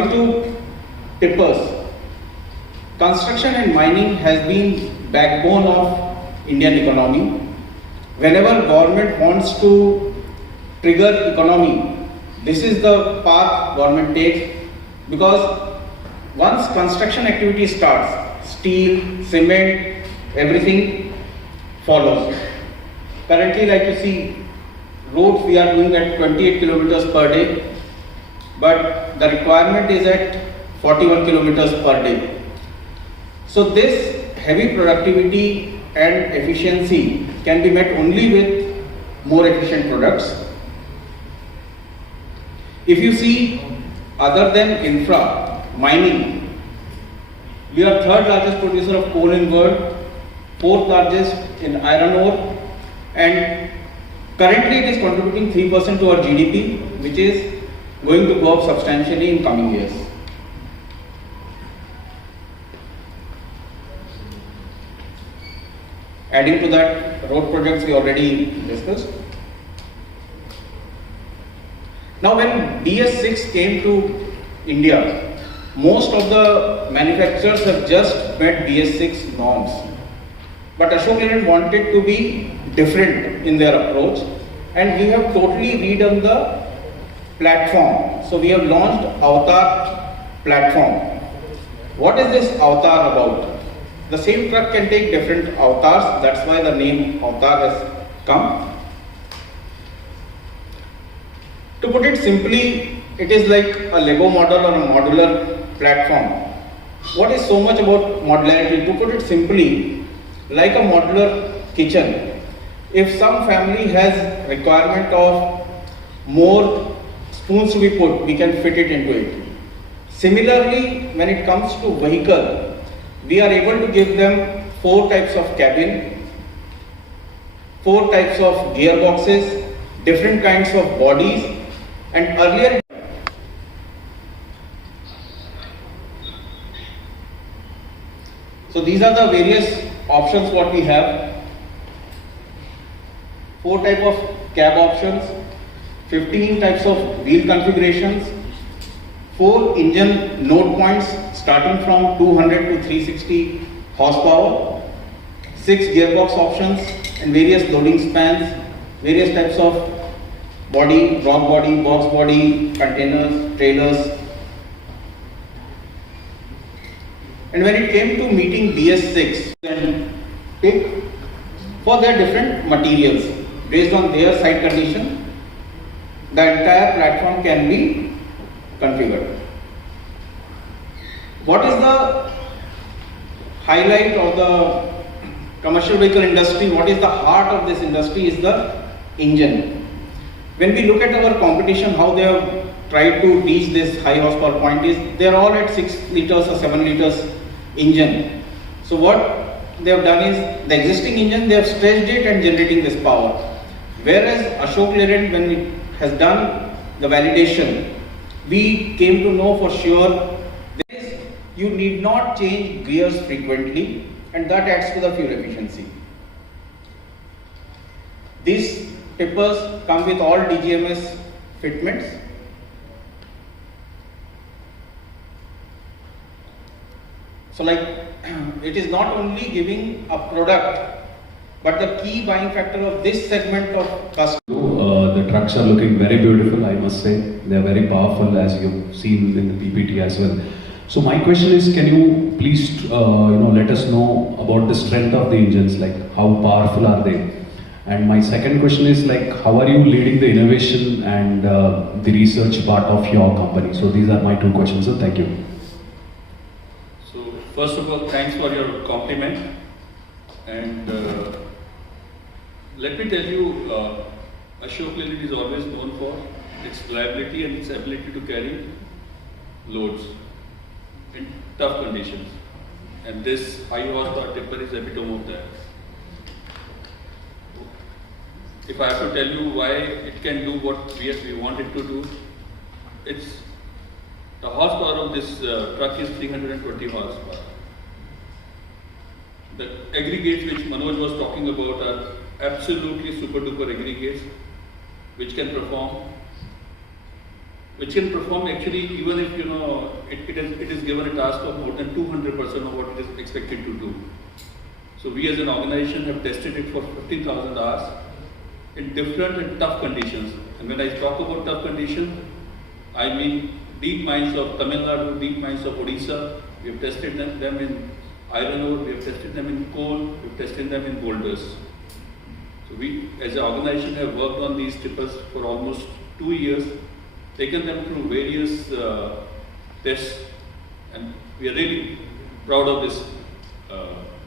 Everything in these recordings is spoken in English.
coming to tippers, construction and mining has been backbone of Indian economy. Whenever government wants to trigger economy, this is the path government takes, because once construction activity starts, steel, cement, everything follows. Currently, like you see, roads we are doing at 28 kilometers per day, but the requirement is at 41 kilometers per day. So this heavy productivity and efficiency can be met only with more efficient products. If you see, other than infra, mining, we are third largest producer of coal in world, fourth largest in iron ore, and currently it is contributing 3% to our GDP, which is going to go up substantially in coming years. Adding to that, road projects we already discussed. Now when BS6 came to India, most of the manufacturers have just met BS6 norms. But Ashok Leyland wanted to be different in their approach, and we have totally redone the platform. So we have launched Avatar platform. What is this Avatar about? The same truck can take different avatars, that's why the name Avatar has come. To put it simply, it is like a Lego model or a modular platform. What is so much about modularity? To put it simply, like a modular kitchen, if some family has requirement of more spoons to be put, we can fit it into it. Similarly, when it comes to vehicle, we are able to give them 4 types of cabin, 4 types of gearboxes, different kinds of bodies, and earlier so these are the various options what we have. 4 types of cab options, 15 types of wheel configurations, 4 engine node points starting from 200 to 360 horsepower, 6 gearbox options and various loading spans, various types of body, rock body, box body, containers, trailers. And when it came to meeting BS6, then pick for their different materials based on their site condition, the entire platform can be configured. What is the highlight of the commercial vehicle industry? What is the heart of this industry is the engine. When we look at our competition, how they have tried to reach this high horsepower point is, they are all at 6 liters or 7 liters engine. So what they have done is, the existing engine, they have stretched it and generating this power. Whereas Ashok Leyland, when it has done the validation, we came to know for sure you need not change gears frequently, and that adds to the fuel efficiency. These tippers come with all DGMS fitments. So like it is not only giving a product, but the key buying factor of this segment of customer. The trucks are looking very beautiful, I must say. They are very powerful, as you've seen in the PPT as well. So my question is, can you please let us know about the strength of the engines, like how powerful are they? And my second question is, like, how are you leading the innovation and the research part of your company? So these are my 2 questions, so thank you. So first of all, thanks for your compliment. And let me tell you, Ashok Leyland is always known for its reliability and its ability to carry loads in tough conditions, and this high horsepower tipper is epitome of that. If I have to tell you why it can do what we want it to do, it's the horsepower of this truck is 320 horsepower. The aggregates which Manoj was talking about are absolutely super duper aggregates which can perform which can perform actually even if it is given a task of more than 200% of what it is expected to do. So we as an organization have tested it for 15,000 hours in different and tough conditions. And when I talk about tough conditions, I mean deep mines of Tamil Nadu, deep mines of Odisha. We have tested them in iron ore, we have tested them in coal, we have tested them in boulders. So we as an organization have worked on these tippers for almost 2 years, taken them through various tests, and we are really proud of this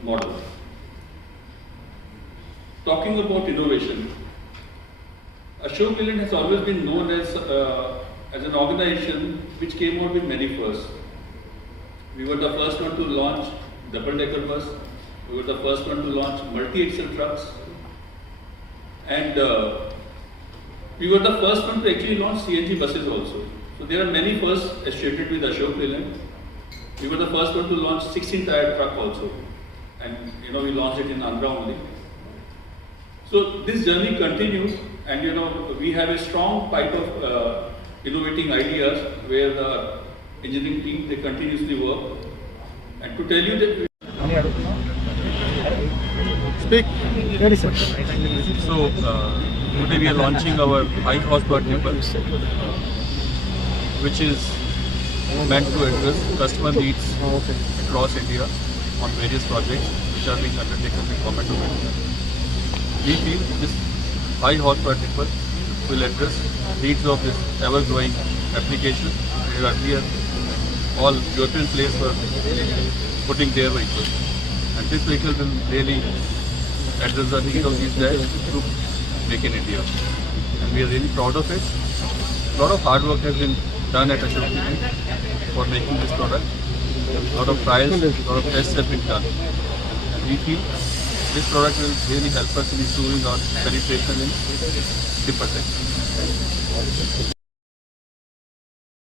model. Talking about innovation, Ashok Leyland has always been known as an organization which came out with many firsts. We were the first one to launch double-decker bus. We were the first one to launch multi-axle trucks. And we were the first one to actually launch CNG buses also. So there are many firsts associated with Ashok Leyland. We were the first one to launch 16-tire truck also. And we launched it in Andhra only. So this journey continues, and we have a strong pipe of innovating ideas where the engineering team, they continuously work. And to tell you that Speak. Ready, sir. So today we are launching our high horsepower tipper, which is meant to address customer needs across India on various projects which are being undertaken with Government of India. We feel this high horsepower tipper will address needs of this ever-growing application where earlier all European players were putting their vehicles. And this vehicle will really address the need of these guys to make in India. And we are really proud of it. A lot of hard work has been done at Ashok Leyland for making this product. A lot of trials, a lot of tests have been done. And we feel this product will really help us in improving our penetration in tipper sector.